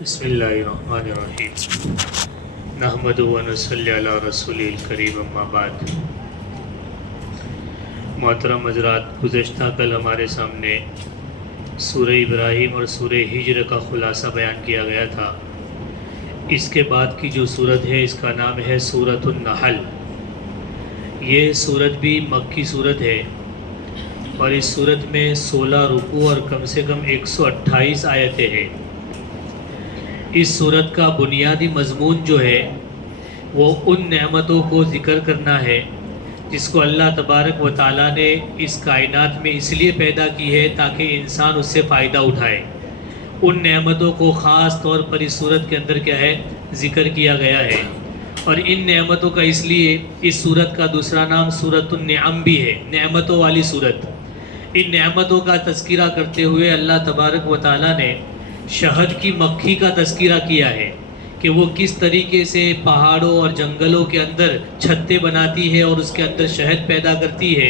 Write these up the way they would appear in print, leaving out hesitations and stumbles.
بسم اللہ الرحمن الرحیم نحمد و نصلی علی رسول الکریم اما بعد۔ محترم حضرات، گزشتہ کل ہمارے سامنے سورہ ابراہیم اور سورہ ہجر کا خلاصہ بیان کیا گیا تھا۔ اس کے بعد کی جو سورت ہے اس کا نام ہے سورۃ النحل۔ یہ سورت بھی مکی سورت ہے اور اس سورت میں 16 رکوع اور کم سے کم 128 آیتیں ہیں۔ اس سورت کا بنیادی مضمون جو ہے وہ ان نعمتوں کو ذکر کرنا ہے جس کو اللہ تبارک و تعالیٰ نے اس کائنات میں اس لیے پیدا کی ہے تاکہ انسان اس سے فائدہ اٹھائے۔ ان نعمتوں کو خاص طور پر اس سورت کے اندر کیا ہے ذکر کیا گیا ہے، اور ان نعمتوں کا اس لیے اس سورت کا دوسرا نام سورۃ النعم بھی ہے، نعمتوں والی سورت۔ ان نعمتوں کا تذکرہ کرتے ہوئے اللہ تبارک و تعالیٰ نے شہد کی مکھی کا تذکرہ کیا ہے کہ وہ کس طریقے سے پہاڑوں اور جنگلوں کے اندر چھتے بناتی ہے اور اس کے اندر شہد پیدا کرتی ہے۔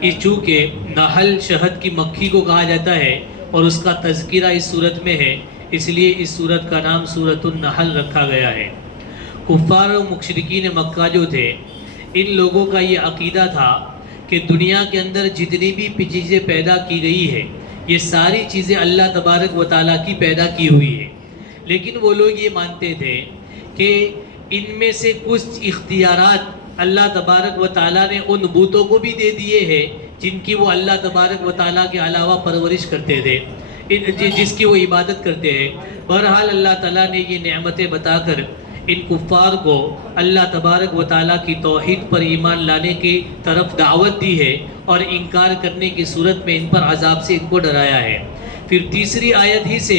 اس چونکہ نحل شہد کی مکھی کو کہا جاتا ہے اور اس کا تذکرہ اس صورت میں ہے، اس لیے اس صورت کا نام سورۃ النحل رکھا گیا ہے۔ کفار و مشرکین مکہ جو تھے، ان لوگوں کا یہ عقیدہ تھا کہ دنیا کے اندر جتنی بھی چیزیں پیدا کی گئی ہے یہ ساری چیزیں اللہ تبارک و تعالیٰ کی پیدا کی ہوئی ہے، لیکن وہ لوگ یہ مانتے تھے کہ ان میں سے کچھ اختیارات اللہ تبارک و تعالیٰ نے ان بتوں کو بھی دے دیے ہیں جن کی وہ اللہ تبارک و تعالیٰ کے علاوہ پرورش کرتے تھے، جس کی وہ عبادت کرتے ہیں۔ بہرحال اللہ تعالیٰ نے یہ نعمتیں بتا کر ان کفار کو اللہ تبارک و تعالیٰ کی توحید پر ایمان لانے کی طرف دعوت دی ہے اور انکار کرنے کی صورت میں ان پر عذاب سے ان کو ڈرایا ہے۔ پھر تیسری آیت ہی سے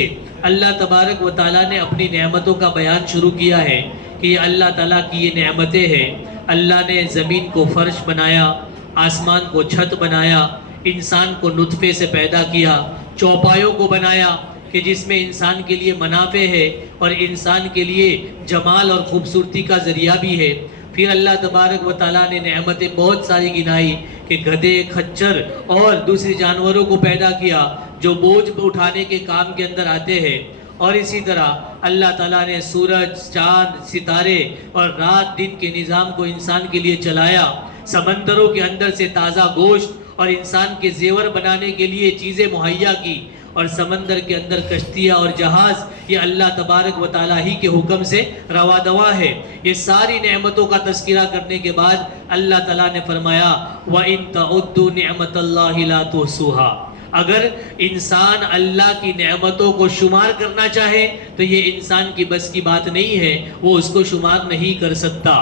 اللہ تبارک و تعالیٰ نے اپنی نعمتوں کا بیان شروع کیا ہے کہ یہ اللہ تعالیٰ کی یہ نعمتیں ہیں۔ اللہ نے زمین کو فرش بنایا، آسمان کو چھت بنایا، انسان کو نطفے سے پیدا کیا، چوپایوں کو بنایا کہ جس میں انسان کے لیے منافع ہے اور انسان کے لیے جمال اور خوبصورتی کا ذریعہ بھی ہے۔ پھر اللہ تبارک و تعالیٰ نے نعمتیں بہت ساری گنائی کہ گدھے، کھچر اور دوسری جانوروں کو پیدا کیا جو بوجھ اٹھانے کے کام کے اندر آتے ہیں، اور اسی طرح اللہ تعالیٰ نے سورج، چاند، ستارے اور رات دن کے نظام کو انسان کے لیے چلایا، سمندروں کے اندر سے تازہ گوشت اور انسان کے زیور بنانے کے لیے چیزیں مہیا کی، اور سمندر کے اندر کشتیاں اور جہاز یہ اللہ تبارک و تعالیٰ ہی کے حکم سے روا دوا ہے۔ یہ ساری نعمتوں کا تذکرہ کرنے کے بعد اللہ تعالیٰ نے فرمایا وَإِن تَعُدُّوا نِعْمَةَ اللَّهِ لَا تُحْصُوهَا۔ اگر انسان اللہ کی نعمتوں کو شمار کرنا چاہے تو یہ انسان کی بس کی بات نہیں ہے، وہ اس کو شمار نہیں کر سکتا۔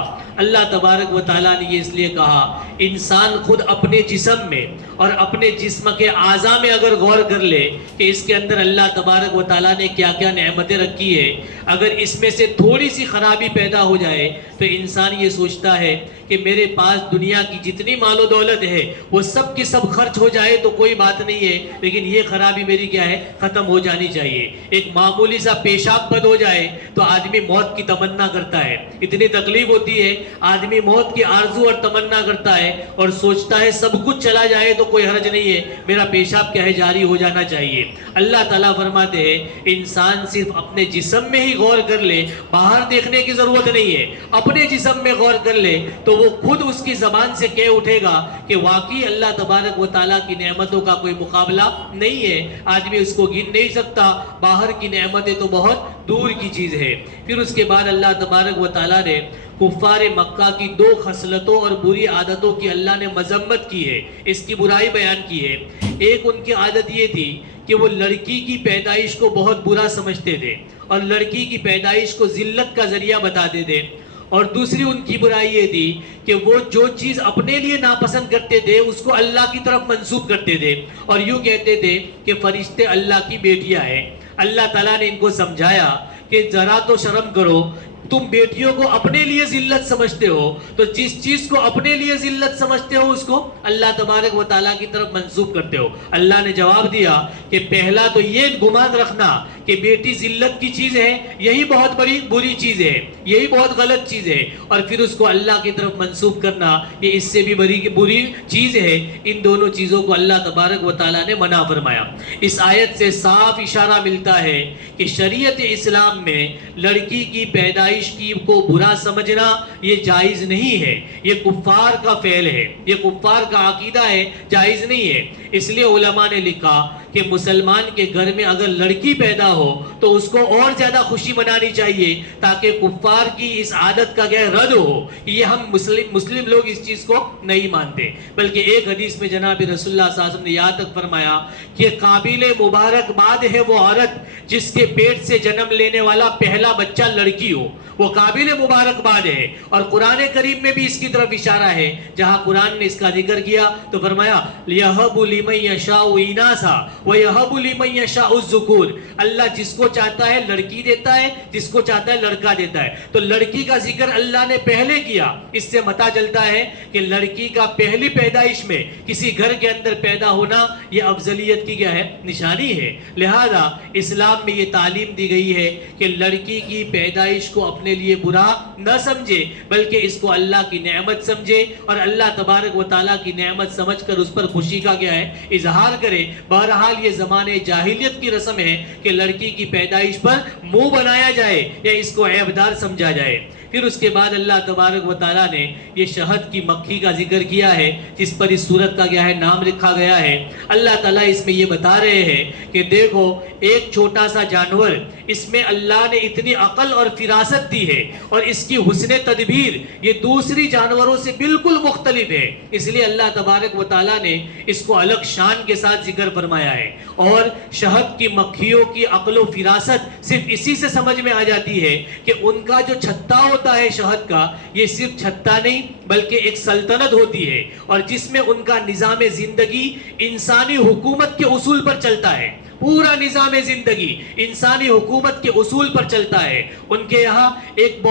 اللہ تبارک و تعالیٰ نے یہ اس لیے کہا، انسان خود اپنے جسم میں اور اپنے جسم کے اعضاء میں اگر غور کر لے کہ اس کے اندر اللہ تبارک و تعالیٰ نے کیا کیا نعمتیں رکھی ہے، اگر اس میں سے تھوڑی سی خرابی پیدا ہو جائے تو انسان یہ سوچتا ہے کہ میرے پاس دنیا کی جتنی مال و دولت ہے وہ سب کی سب خرچ ہو جائے تو کوئی بات نہیں ہے، لیکن یہ خرابی میری کیا ہے ختم ہو جانی چاہیے۔ ایک معمولی سا پیشاب بند ہو جائے تو آدمی موت کی تمنا کرتا ہے، اتنی تکلیف ہوتی ہے، آدمی موت کی آرزو اور تمنا کرتا ہے اور سوچتا ہے سب کچھ چلا جائے تو کوئی حرج نہیں ہے، میرا پیشاب کیا ہے جاری ہو جانا چاہیے۔ اللہ تعالیٰ فرماتے ہیں انسان صرف اپنے جسم میں ہی غور کر لے، باہر دیکھنے کی ضرورت نہیں ہے، اپنے جسم میں غور کر لے تو وہ خود اس کی زبان سے کہہ اٹھے گا کہ واقعی اللہ تبارک و تعالیٰ کی نعمتوں کا کوئی مقابلہ نہیں ہے، آدمی اس کو گن نہیں سکتا، باہر کی نعمتیں تو بہت دور کی چیز ہے۔ پھر اس کے بعد اللہ تبارک و تعالیٰ نے کفار مکہ کی 2 خصلتوں اور بری عادتوں کی اللہ نے مذمت کی ہے، اس کی برائی بیان کی ہے۔ ایک ان کی عادت یہ تھی کہ وہ لڑکی کی پیدائش کو بہت برا سمجھتے تھے اور لڑکی کی پیدائش کو ذلت کا ذریعہ بتاتے تھے، اور دوسری ان کی برائی یہ تھی کہ وہ جو چیز اپنے لیے ناپسند کرتے تھے اس کو اللہ کی طرف منسوب کرتے تھے اور یوں کہتے تھے کہ فرشتے اللہ کی بیٹیاں ہیں۔ اللہ تعالیٰ نے ان کو سمجھایا کہ ذرا تو شرم کرو، تم بیٹیوں کو اپنے لیے ذلت سمجھتے ہو تو جس چیز کو اپنے لیے ذلت سمجھتے ہو اس کو اللہ تبارک و تعالیٰ کی طرف منسوب کرتے ہو۔ اللہ نے جواب دیا کہ پہلا تو یہ گمان رکھنا کہ بیٹی ذلت کی چیز ہے، یہی بہت بڑی بری چیز ہے، یہی بہت غلط چیز ہے، اور پھر اس کو اللہ کی طرف منسوب کرنا یہ اس سے بھی بری چیز ہے۔ ان دونوں چیزوں کو اللہ تبارک و تعالیٰ نے منع فرمایا۔ اس آیت سے صاف اشارہ ملتا ہے کہ شریعت اسلام میں لڑکی کی پیدائش کو برا سمجھنا یہ جائز نہیں ہے، یہ کفار کا فعل ہے، یہ کفار کا عقیدہ ہے، جائز نہیں ہے۔ اس لیے علماء نے لکھا کہ مسلمان کے گھر میں اگر لڑکی پیدا ہو تو اس کو اور زیادہ خوشی منانی چاہیے، تاکہ کفار کی اس عادت کا رد ہو کہ یہ ہم مسلم لوگ اس چیز کو نہیں مانتے۔ بلکہ ایک حدیث میں جناب رسول اللہ صلی اللہ علیہ وسلم نے یہاں تک فرمایا کہ قابل مبارکباد ہے وہ عورت جس کے پیٹ سے جنم لینے والا پہلا بچہ لڑکی ہو، وہ قابل مبارکباد ہے۔ اور قرآن کریم میں بھی اس کی طرف اشارہ ہے، جہاں قرآن نے اس کا ذکر کیا تو فرمایا یَهَبُ لِمَن يَشَاءُ إِنَاثًا وَيَهَبُ لِمَن يَشَاءُ الذُّكُورَ، اللہ جس کو چاہتا ہے لڑکی دیتا ہے، جس کو چاہتا ہے لڑکا دیتا ہے۔ تو لڑکی کا ذکر اللہ نے پہلے کیا، اس سے پتہ چلتا ہے کہ لڑکی کا پہلی پیدائش میں کسی گھر کے اندر پیدا ہونا یہ افضلیت کی کیا ہے؟ نشانی ہے۔ لہذا اسلام میں یہ تعلیم دی گئی ہے کہ لڑکی کی پیدائش کو اپنے لیے برا نہ سمجھے، بلکہ اس کو اللہ کی نعمت سمجھے اور اللہ تبارک و تعالیٰ کی نعمت سمجھ کر اس پر خوشی کا کیا ہے؟ اظہار کرے۔ بہرحال یہ زمانے جاہلیت کی رسم ہے کہ لڑکی کی پیدائش پر منہ بنایا جائے یا اس کو عیبدار سمجھا جائے۔ پھر اس کے بعد اللہ تبارک و تعالیٰ نے یہ شہد کی مکھی کا ذکر کیا ہے، جس پر اس سورت کا کیا ہے؟ نام رکھا گیا ہے۔ اللہ تعالیٰ اس میں یہ بتا رہے ہیں کہ دیکھو ایک چھوٹا سا جانور، اس میں اللہ نے اتنی عقل اور فراست دی ہے، اور اس کی حسن تدبیر یہ دوسری جانوروں سے بالکل مختلف ہے۔ اس لیے اللہ تبارک و تعالیٰ نے اس کو الگ شان کے ساتھ ذکر فرمایا ہے۔ اور شہد کی مکھیوں کی عقل و فراست صرف اسی سے سمجھ میں آ جاتی ہے کہ ان کا جو چھتا ہوتا ہے شہد کا، یہ صرف چھتا نہیں بلکہ ایک سلطنت ہوتی ہے، اور جس میں ان کا نظام زندگی انسانی حکومت کے اصول پر چلتا ہے۔ پورا نظام زندگی انسانی حکومت کے اصول پر چلتا ہے۔ ان کے یہاں ایک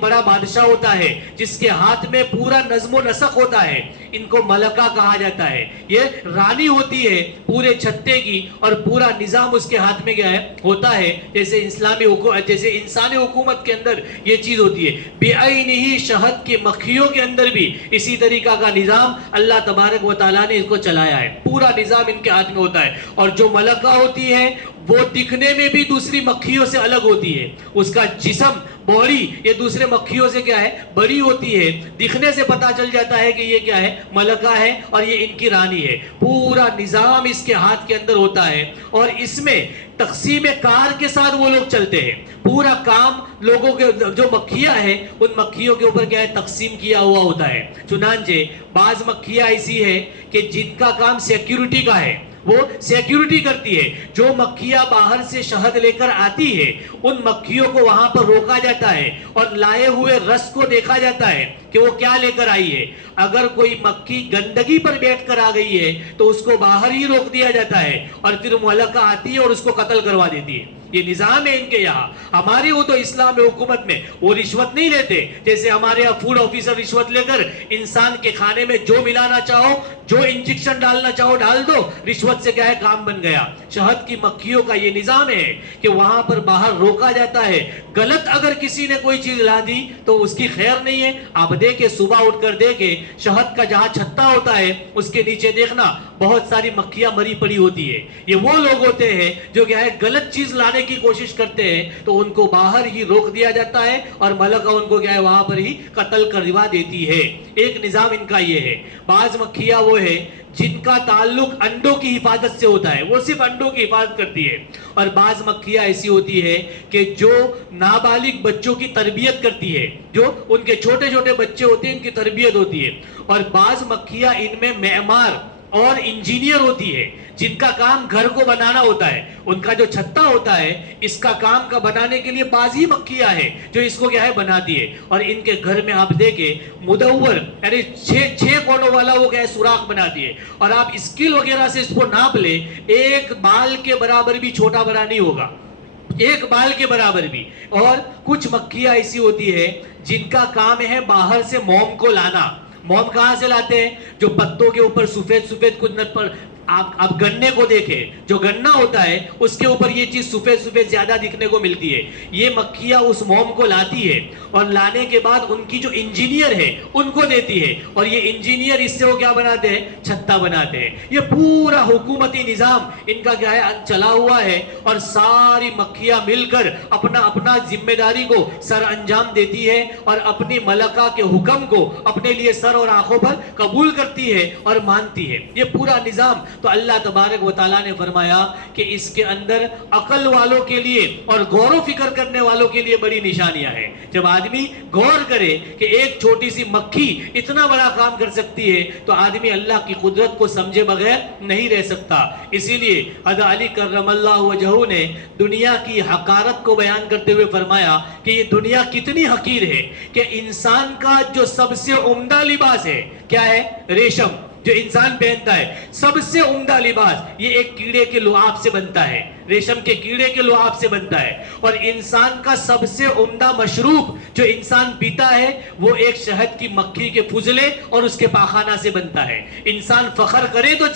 بڑا بادشاہ ہوتا ہے جس کے ہاتھ میں پورا نظم و نسق ہوتا ہے، ان کو ملکہ کہا جاتا ہے۔ یہ رانی ہوتی ہے پورے چھتے کی، اور پورا نظام اس کے ہاتھ میں کیا ہے؟ ہوتا ہے۔ جیسے انسانی حکومت کے اندر یہ چیز ہوتی ہے، بعینہ شہد کے مکھیوں کے اندر بھی اسی طریقہ کا نظام اللہ تبارک و تعالیٰ نے اس کو چلایا ہے۔ پورا نظام ان کے ہاتھ میں ہوتا ہے، اور جو ملکہ ہوتی ہے وہ دکھنے میں بھی دوسری مکھیوں سے الگ ہوتی ہے۔ اس کا جسم، باڈی یہ دوسرے مکھیوں سے کیا ہے؟ بڑی ہوتی ہے۔ دکھنے سے پتا چل جاتا ہے کہ یہ کیا ہے؟ ملکہ ہے، اور یہ ان کی رانی ہے۔ پورا نظام اس کے ہاتھ کے اندر ہوتا ہے، اور اس میں تقسیم کار کے ساتھ وہ لوگ چلتے ہیں۔ پورا کام لوگوں کے جو مکھیاں ہیں ان مکھیوں کے اوپر کیا ہے؟ تقسیم کیا ہوا ہوتا ہے۔ چنانچہ بعض مکھیاں ایسی ہے کہ جن کا کام سیکیورٹی کا ہے، وہ سیکیورٹی کرتی ہے۔ جو مکھیاں باہر سے شہد لے کر آتی ہے ان مکھیوں کو وہاں پر روکا جاتا ہے، اور لائے ہوئے رس کو دیکھا جاتا ہے کہ وہ کیا لے کر آئی ہے۔ اگر کوئی مکھی گندگی پر بیٹھ کر آ گئی ہے تو اس کو باہر ہی روک دیا جاتا ہے، اور پھر ملکہ آتی ہے اور اس کو قتل کروا دیتی ہے۔ یہ نظام ہے ان کے یہاں۔ ہماری وہ تو اسلام حکومت میں وہ رشوت نہیں لیتے، جیسے ہمارے یہاں فوڈ آفیسر رشوت لے کر انسان کے کھانے میں جو ملانا چاہو، جو انجیکشن ڈالنا چاہو ڈال دو، رشوت سے کیا ہے؟ کام بن گیا۔ شہد کی مکھیوں کا یہ نظام ہے کہ وہاں پر باہر روکا جاتا ہے۔ غلط اگر کسی نے کوئی چیز لا دی تو اس کی خیر نہیں ہے۔ آپ دیکھیں صبح اٹھ کر دیکھیں شہد کا جہاں چھتا ہوتا ہے اس کے نیچے دیکھنا بہت ساری مکھیاں مری پڑی ہوتی ہے۔ یہ وہ لوگ ہوتے ہیں جو کیا ہے؟ غلط چیز لانے کی کوشش کرتے ہیں تو ان کو باہر ہی روک دیا جاتا ہے، اور ملکہ ان کو کیا ہے؟ وہاں پر ہی قتل کروا دیتی ہے۔ ایک نظام ان کا یہ ہے۔ بعض مکھیاں وہ ہے جن کا تعلق انڈوں کی حفاظت سے ہوتا ہے، وہ صرف انڈوں کی حفاظت کرتی ہے، اور بعض مکھیاں ایسی ہوتی ہے کہ جو نابالغ بچوں کی تربیت کرتی ہے، جو ان کے چھوٹے چھوٹے بچے ہوتے ہیں ان کی تربیت ہوتی ہے، اور بعض مکھیاں ان میں معمار اور انجینئر ہوتی ہے جن کا کام گھر کو بنانا ہوتا ہے۔ ان کا جو چھتا ہوتا ہے اس کا کام کا بنانے کے لیے بعض ہی مکھیاں ہیں جو اس کو کیا ہے؟ بناتی ہے، اور ان کے گھر میں آپ دیکھیں مدور یعنی 6 کونوں والا وہ کیا ہے؟ سوراخ بناتی ہے، اور آپ اسکل وغیرہ سے اس کو ناپ لیں، ایک بال کے برابر بھی چھوٹا بڑا نہیں ہوگا، ایک بال کے برابر بھی۔ اور کچھ مکھیاں ایسی ہوتی ہے جن کا کام ہے باہر سے موم کو لانا۔ موم کہاں سے لاتے ہیں؟ جو پتوں کے اوپر سفید سفید کچھ آپ گنے کو دیکھیں، جو گنا ہوتا ہے اس کے اوپر یہ چیز سفید سفید زیادہ دکھنے کو ملتی ہے. یہ مکھیاں اس موم کو لاتی ہے اور لانے کے بعد ان کی جو انجینئر ہے ان کو دیتی ہے، اور یہ انجینئر اس سے وہ کیا بناتے ہیں؟ چھتا بناتے ہیں. یہ پورا حکومتی نظام ان کا کیا ہے؟ چلا ہوا ہے، اور ساری مکھیاں مل کر اپنا ذمہ داری کو سر انجام دیتی ہے اور اپنی ملکہ کے حکم کو اپنے لیے سر اور آنکھوں پر قبول کرتی ہے اور مانتی ہے. یہ پورا نظام. تو اللہ تبارک و تعالیٰ نے فرمایا کہ اس کے اندر عقل والوں کے لیے اور غور و فکر کرنے والوں کے لیے بڑی نشانیاں ہیں. جب آدمی غور کرے کہ ایک چھوٹی سی مکھی اتنا بڑا کام کر سکتی ہے تو آدمی اللہ کی قدرت کو سمجھے بغیر نہیں رہ سکتا. اسی لیے حضرت علی کرم اللہ وجہہ نے دنیا کی حقارت کو بیان کرتے ہوئے فرمایا کہ یہ دنیا کتنی حقیر ہے کہ انسان کا جو سب سے عمدہ لباس ہے کیا ہے؟ ریشم. جو انسان پہنتا ہے سب سے عمدہ لباس یہ ایک کیڑے کے لعاب سے بنتا ہے، ریشم کے کیڑے کے لعاب سے بنتا ہے. اور انسان کا سب سے عمدہ مشروب جو انسان پیتا ہے وہ ایک شہد کی مکھی کے فضلے اور اس کے پاخانہ سے بنتا ہے. انسان فخر کرے تو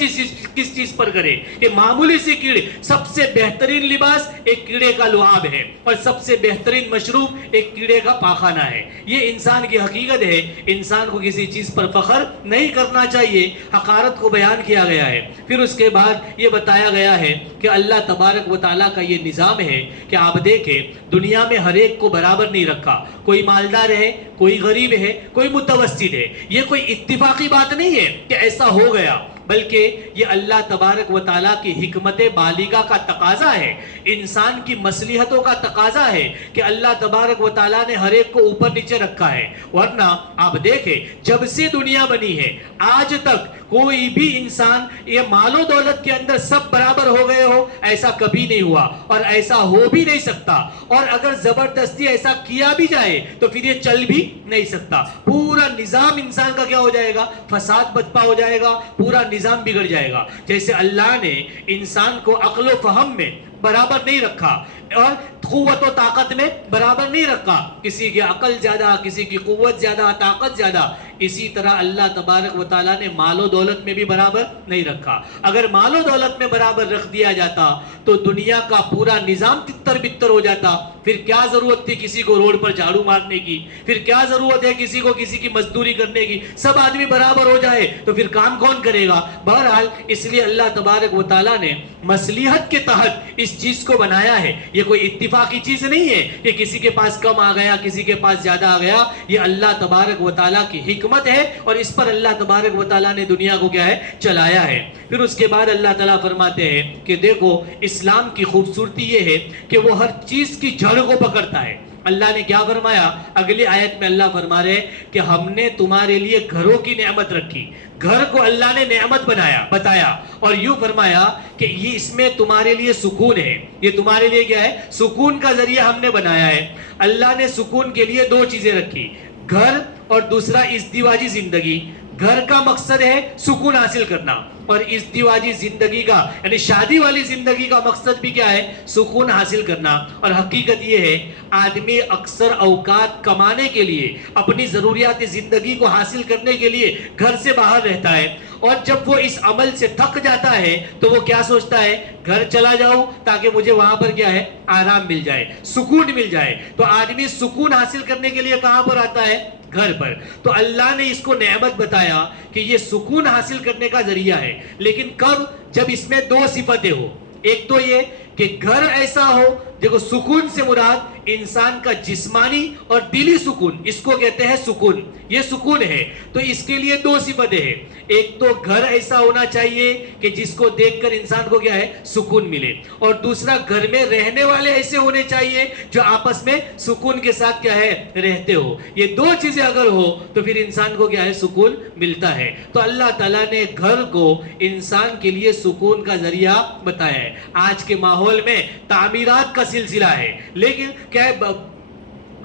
کس چیز پر کرے کہ معمولی سے کیڑے. سب سے بہترین لباس ایک کیڑے کا لعاب ہے اور سب سے بہترین مشروب ایک کیڑے کا پاخانہ ہے. یہ انسان کی حقیقت ہے. انسان کو کسی چیز پر فخر نہیں کرنا چاہیے. حقارت کو بیان کیا گیا ہے. پھر اس کے بعد یہ بتایا گیا ہے کہ اللہ تبارک و تعالیٰ کا یہ نظام ہے کہ آپ دیکھیں دنیا میں ہر ایک کو برابر نہیں رکھا. کوئی مالدار ہے، کوئی غریب ہے، کوئی متوسط ہے. یہ کوئی اتفاقی بات نہیں ہے کہ ایسا ہو گیا، بلکہ یہ اللہ تبارک و تعالیٰ کی حکمت بالغہ کا تقاضا ہے، انسان کی مصلحتوں کا تقاضا ہے کہ اللہ تبارک و تعالیٰ نے ہر ایک کو اوپر نیچے رکھا ہے. ورنہ آپ دیکھیں جب سے دنیا بنی ہے آج تک کوئی بھی انسان یہ مال و دولت کے اندر سب برابر ہو گئے ہو ایسا کبھی نہیں ہوا اور ایسا ہو بھی نہیں سکتا. اور اگر زبردستی ایسا کیا بھی جائے تو پھر یہ چل بھی نہیں سکتا. پورا نظام انسان کا کیا ہو جائے گا؟ فساد برپا ہو جائے گا، پورا نظام بگڑ جائے گا. جیسے اللہ نے انسان کو عقل و فہم میں برابر نہیں رکھا اور قوت و طاقت میں برابر نہیں رکھا، کسی کی عقل زیادہ، کسی کی قوت زیادہ، طاقت زیادہ، اسی طرح اللہ تبارک و تعالیٰ نے مال و دولت میں بھی برابر نہیں رکھا. اگر مال و دولت میں برابر رکھ دیا جاتا تو دنیا کا پورا نظام تتر بتر ہو جاتا. پھر کیا ضرورت تھی کسی کو روڈ پر جھاڑو مارنے کی؟ پھر کیا ضرورت ہے کسی کو کسی کی مزدوری کرنے کی؟ سب آدمی برابر ہو جائے تو پھر کام کون کرے گا؟ بہرحال اس لیے اللہ تبارک و تعالیٰ نے مصلحت کے تحت اس چیز کو بنایا ہے. یہ کوئی اتفاقی چیز نہیں ہے کہ کسی کے پاس کم آ گیا کسی کے پاس زیادہ آ گیا. یہ اللہ تبارک و تعالیٰ کی حکمت ہے اور اس پر اللہ تبارک و تعالیٰ نے دنیا کو کیا ہے؟ چلایا ہے. پھر اس کے بعد اللہ تعالیٰ فرماتے ہیں کہ دیکھو اسلام کی خوبصورتی یہ ہے کہ وہ ہر چیز کی جڑ کو پکڑتا ہے. اللہ نے کیا فرمایا؟ اگلی آیت میں اللہ فرما رہے کہ ہم نے تمہارے لیے گھروں کی نعمت رکھی. گھر کو اللہ نے نعمت بتایا اور یوں فرمایا کہ یہ اس میں تمہارے لیے سکون ہے. یہ تمہارے لیے کیا ہے؟ سکون کا ذریعہ ہم نے بنایا ہے. اللہ نے سکون کے لیے دو چیزیں رکھی، گھر اور دوسرا ازدواجی زندگی. گھر کا مقصد ہے سکون حاصل کرنا اور ازدواجی زندگی کا یعنی شادی والی زندگی کا مقصد بھی کیا ہے؟ سکون حاصل کرنا. اور حقیقت یہ ہے آدمی اکثر اوقات کمانے کے لیے اپنی ضروریات زندگی کو حاصل کرنے کے لیے گھر سے باہر رہتا ہے، اور جب وہ اس عمل سے تھک جاتا ہے تو وہ کیا سوچتا ہے؟ گھر چلا جاؤں تاکہ مجھے وہاں پر کیا ہے؟ آرام مل جائے، سکون مل جائے. تو آدمی سکون حاصل کرنے کے لیے کہاں پر آتا ہے؟ گھر پر. تو اللہ نے اس کو نعمت بتایا کہ یہ سکون حاصل کرنے کا ذریعہ ہے. لیکن کب؟ جب اس میں دو صفتیں ہو. ایک تو یہ کہ گھر ایسا ہو، دیکھو سکون سے مراد انسان کا جسمانی اور دلی سکون، اس کو کہتے ہیں سکون. یہ سکون ہے. تو اس کے لیے دو صفتیں ہیں. ایک تو گھر ایسا ہونا چاہیے کہ جس کو دیکھ کر انسان کو کیا ہے؟ سکون ملے. اور دوسرا گھر میں رہنے والے ایسے ہونے چاہیے جو آپس میں سکون کے ساتھ کیا ہے؟ رہتے ہو. یہ دو چیزیں اگر ہو تو پھر انسان کو کیا ہے؟ سکون ملتا ہے. تو اللہ تعالیٰ نے گھر کو انسان کے لیے سکون کا ذریعہ بتایا ہے. آج کے ماحول میں تعمیرات کا سلسلہ ہے، لیکن کیا ہے؟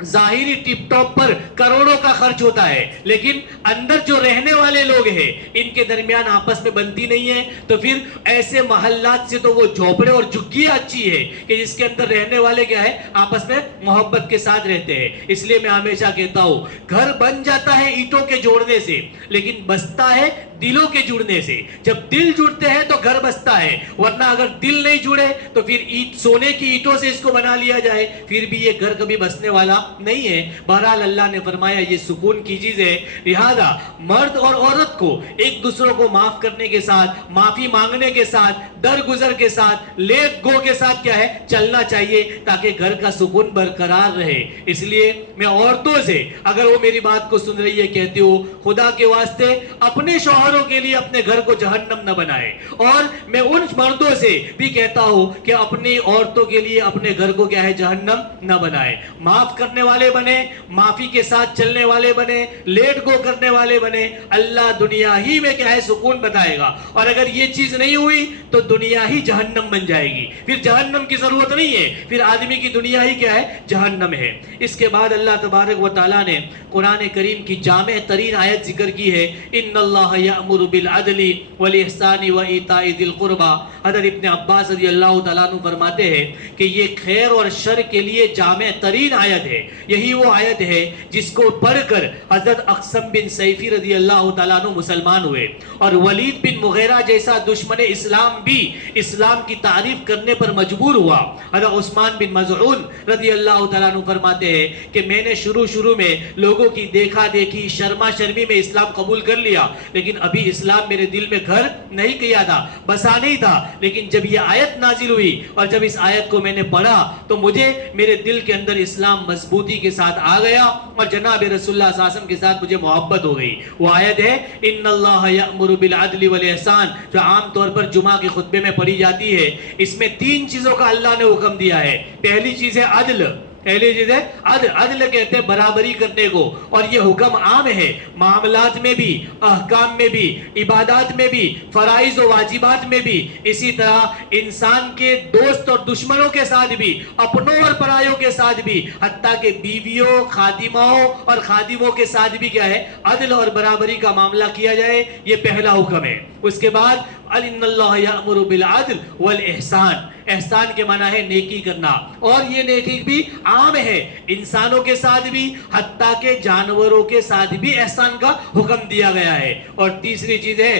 ظاہری ٹپ ٹاپ پر کروڑوں کا خرچ ہوتا ہے، لیکن اندر جو رہنے والے لوگ ہیں ان کے درمیان آپس میں بنتی نہیں ہے. تو پھر ایسے محلات سے تو وہ جھوپڑے اور جھگیاں اچھی ہے کہ جس کے اندر رہنے والے کیا ہے؟ آپس میں محبت کے ساتھ رہتے ہیں. اس لیے میں ہمیشہ کہتا ہوں گھر بن جاتا ہے اینٹوں کے جوڑنے سے، لیکن بستا ہے دلوں کے جڑنے سے. جب دل جڑتے ہیں تو گھر بستا ہے, ورنہ اگر دل نہیں جڑے تو پھر سونے کی اینٹوں سے اس کو بنا لیا جائے, پھر بھی یہ گھر کبھی بسنے والا نہیں ہے. بہرحال اللہ نے فرمایا یہ سکون کی چیز ہے, لہذا مرد اور عورت کو ایک دوسروں کو معاف کرنے کے ساتھ, معافی مانگنے کے ساتھ, درگزر کے ساتھ, لیٹ گو کے ساتھ کیا ہے چلنا چاہیے, تاکہ گھر کا سکون برقرار رہے. اس لیے میں عورتوں سے, اگر وہ میری بات کو سن رہی ہے, کہتی ہوں خدا کے واسطے اپنے شوہروں کے لیے اپنے گھر کو جہنم نہ بنائے. اور میں ان مردوں سے بھی کہتا ہوں کہ اپنی عورتوں کے لیے اپنے گھر کو کیا ہے جہنم نہ بنائے. معاف کرنے والے بنے, معافی کے ساتھ چلنے والے بنے, لیٹ گو کرنے والے بنے. اللہ دنیا ہی میں کیا ہے سکون بتائے گا, اور اگر یہ چیز نہیں ہوئی تو دنیا ہی جہنم بن جائے گی. پھر جہنم کی ضرورت نہیں ہے, پھر آدمی کی دنیا ہی کیا ہے جہنم ہے. اس کے بعد اللہ تبارک و تعالیٰ نے قرآن کریم کی جامع ترین آیت ذکر کی ہے, ان اللہ یأمر بالعدل والاحسان وایتاء ذی القربى. حضرت ابن عباس رضی اللہ تعالیٰ عنہ فرماتے ہیں کہ یہ خیر اور شر کے لیے جامع ترین آیت ہے. یہی وہ آیت ہے جس کو پڑھ کر حضرت اقسم بن سیفی رضی اللہ تعالیٰ عنہ مسلمان ہوئے, اور ولید بن مغیرہ جیسا دشمن اسلام بھی اسلام کی تعریف کرنے پر مجبور ہوا. حضرت عثمان بن مظعون رضی اللہ تعالیٰ عنہ فرماتے ہیں کہ میں نے شروع میں لوگوں کی دیکھا دیکھی, شرما شرمی میں اسلام قبول کر لیا, لیکن ابھی اسلام میرے دل میں گھر نہیں کیا تھا, بسا نہیں تھا. لیکن جب یہ آیت نازل ہوئی اور جب اس آیت کو میں نے پڑھا تو مجھے میرے دل کے اندر اسلام مضبوطی کے ساتھ آ گیا, اور جناب رسول اللہ صلی اللہ علیہ وسلم کے ساتھ مجھے محبت ہو گئی. وہ آیت ہے ان اللہ یأمر بالعدل والاحسان, جو عام طور پر جمعہ کے خطبے میں پڑھی جاتی ہے. اس میں 3 چیزوں کا اللہ نے حکم دیا ہے. پہلی چیز ہے عدل, پہلی چیز ہے عدل. عدل کہتے ہیں برابری کرنے کو, اور یہ حکم عام ہے معاملات میں بھی, احکام میں بھی, عبادات میں بھی, فرائض و واجبات میں بھی. اسی طرح انسان کے دوست اور دشمنوں کے ساتھ بھی, اپنوں اور پرایوں کے ساتھ بھی, حتیٰ کہ بیویوں, خادماؤں اور خادموں کے ساتھ بھی کیا ہے عدل اور برابری کا معاملہ کیا جائے. یہ پہلا حکم ہے. اس کے بعد ان اللہ یأمر بالعدل والاحسان, احسان کے معنی ہے نیکی کرنا, اور یہ نیکی بھی عام ہے انسانوں کے ساتھ بھی, حتیٰ کہ جانوروں کے ساتھ بھی احسان کا حکم دیا گیا ہے. اور تیسری چیز ہے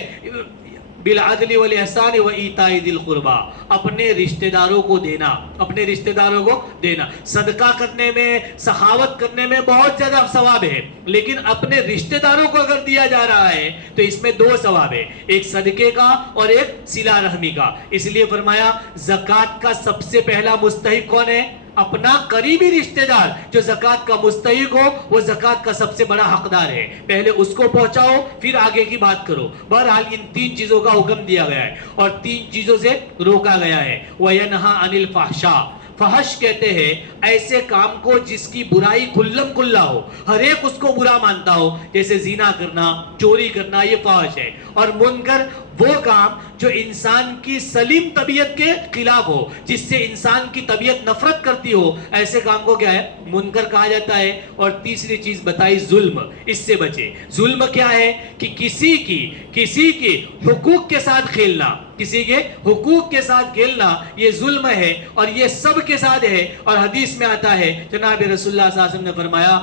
بالعدل والاحسان وایتاء ذی القربى, اپنے رشتہ داروں کو دینا, اپنے رشتہ داروں کو دینا. صدقہ کرنے میں, سخاوت کرنے میں بہت زیادہ ثواب ہے, لیکن اپنے رشتہ داروں کو اگر دیا جا رہا ہے تو اس میں 2 ثواب ہے, ایک صدقے کا اور ایک صلہ رحمی کا. اس لیے فرمایا زکوٰۃ کا سب سے پہلا مستحق کون ہے؟ اپنا قریبی رشتہ دار. جو زکوٰۃ کا مستحق ہو وہ زکوٰۃ کا سب سے بڑا حقدار ہے. پہلے اس کو پہنچاؤ, پھر آگے کی بات کرو. بہرحال ان 3 چیزوں کا حکم دیا گیا ہے اور 3 چیزوں سے روکا گیا ہے. وَيَنْهَا عَنِ الْفَحْشَاءِ, فحش کہتے ہیں ایسے کام کو جس کی برائی کلم کلا ہو, ہر ایک اس کو برا مانتا ہو, جیسے زنا کرنا, چوری کرنا, یہ فحش ہے. اور منکر وہ کام جو انسان کی سلیم طبیعت کے خلاف ہو, جس سے انسان کی طبیعت نفرت کرتی ہو, ایسے کام کو کیا ہے منکر کہا جاتا ہے. اور تیسری چیز بتائی ظلم, اس سے بچے. ظلم کیا ہے کہ کسی کے حقوق کے ساتھ کھیلنا, کسی کے حقوق کے ساتھ کھیلنا یہ ظلم ہے, اور یہ سب کے ساتھ ہے. اور حدیث میں آتا ہے جناب رسول اللہ صلی اللہ علیہ وسلم نے فرمایا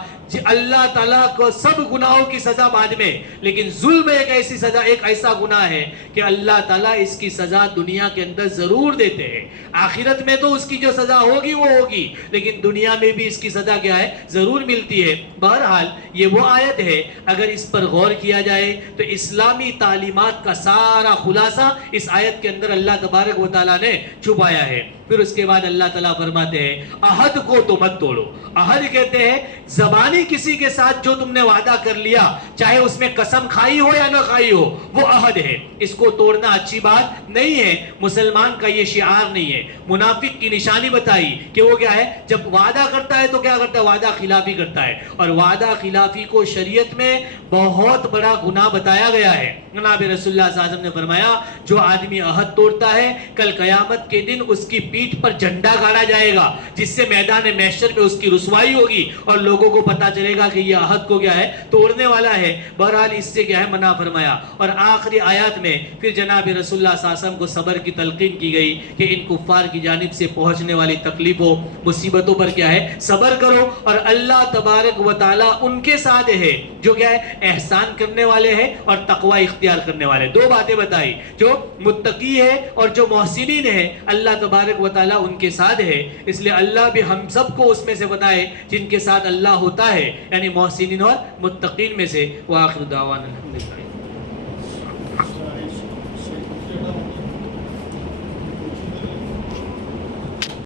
اللہ تعالیٰ کو سب گناہوں کی سزا بعد میں, لیکن ظلم ایک ایسی سزا, ایک ایسا گناہ ہے کہ اللہ تعالیٰ اس کی سزا دنیا کے اندر ضرور دیتے ہیں. آخرت میں تو اس کی جو سزا ہوگی وہ ہوگی, لیکن دنیا میں بھی اس کی سزا کیا ہے ضرور ملتی ہے. بہرحال یہ وہ آیت ہے, اگر اس پر غور کیا جائے تو اسلامی تعلیمات کا سارا خلاصہ اس آیت کے اندر اللہ تبارک و تعالیٰ نے چھپایا ہے. پھر اس کے بعد اللہ تعالیٰ فرماتے ہیں عہد کو تو مت توڑو. عہد کہتے ہیں زبانی کسی کے ساتھ جو تم نے وعدہ کر لیا, چاہے اس میں قسم کھائی ہو یا نہ کھائی ہو, وہ عہد ہے. اس کو توڑنا اچھی بات نہیں ہے, مسلمان کا یہ شعار نہیں ہے. منافق کی نشانی بتائی کہ وہ کیا ہے, جب وعدہ کرتا ہے تو کیا کرتا ہے, وعدہ خلافی کرتا ہے. اور وعدہ خلافی کو شریعت میں بہت بڑا گناہ بتایا گیا ہے. جناب رسول اللہ صلی اللہ علیہ وسلم نے فرمایا جو آدمی عہد توڑتا ہے کل قیامت کے دن اس کی پیٹھ پر جھنڈا گاڑا جائے گا, جس سے میدان محشر میں اس کی رسوائی ہوگی اور لوگوں کو پتا چلے گا کہ یہ عہد کو کیا ہے توڑنے والا ہے. بہرحال اس سے کیا ہے منع فرمایا. اور آخری آیات میں پھر جناب رسول اللہ صلی اللہ علیہ وسلم کو صبر کی تلقین کی گئی کہ ان کفار کی جانب سے پہنچنے والی تکلیفوں مصیبتوں پر کیا ہے صبر کرو, اور اللہ تبارک و تعالی ان کے ساتھ ہے جو کیا ہے احسان کرنے والے ہیں اور تقوی اختیار کرنے والے. دو باتیں بتائی, جو متقی ہے اور جو محسنین ہے اللہ تبارک و تعالیٰ ان کے ساتھ ہے. اس لیے اللہ بھی ہم سب کو اس میں سے بتائے جن کے ساتھ اللہ ہوتا ہے, یعنی محسنین اور متقین میں سے. وآخر دعوانا الحمدللہ.